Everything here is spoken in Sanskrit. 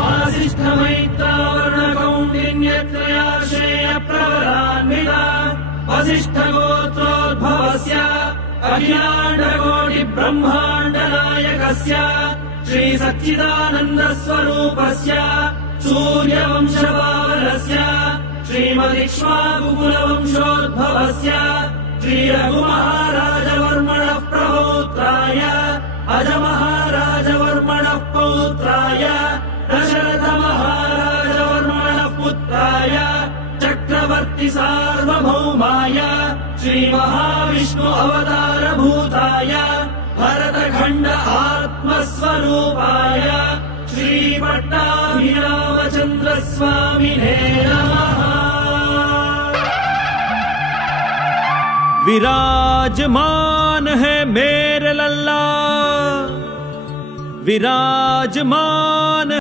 वासिष्ठमैत्रावर्णकौण्डिन्यत्रयाश्रेय प्रवरान्विता वसिष्ठगोत्रोद्भवस्य अखिलाण्डकोटि ब्रह्माण्ड नायकस्य श्री सच्चिदानन्द स्वरूपस्य सूर्यवंशपावनस्य श्रीमदिक्ष्वाकुकुलवंशोद्भवस्य श्री रघुमहाराजवर्मणः प्रपौत्राय अजमहाराजवर्मणः पौत्राय दशरथमहाराजवर्मणः पुत्राय चक्रवर्ति सार्वभौमाय श्रीमहाविष्णु अवतारभूताय भरतखण्ड आत्मस्वरूपाय श्रीपट्टाभिरामचन्द्र स्वामिने नमः। विराजमान है मेरे लल्ला, विराजमान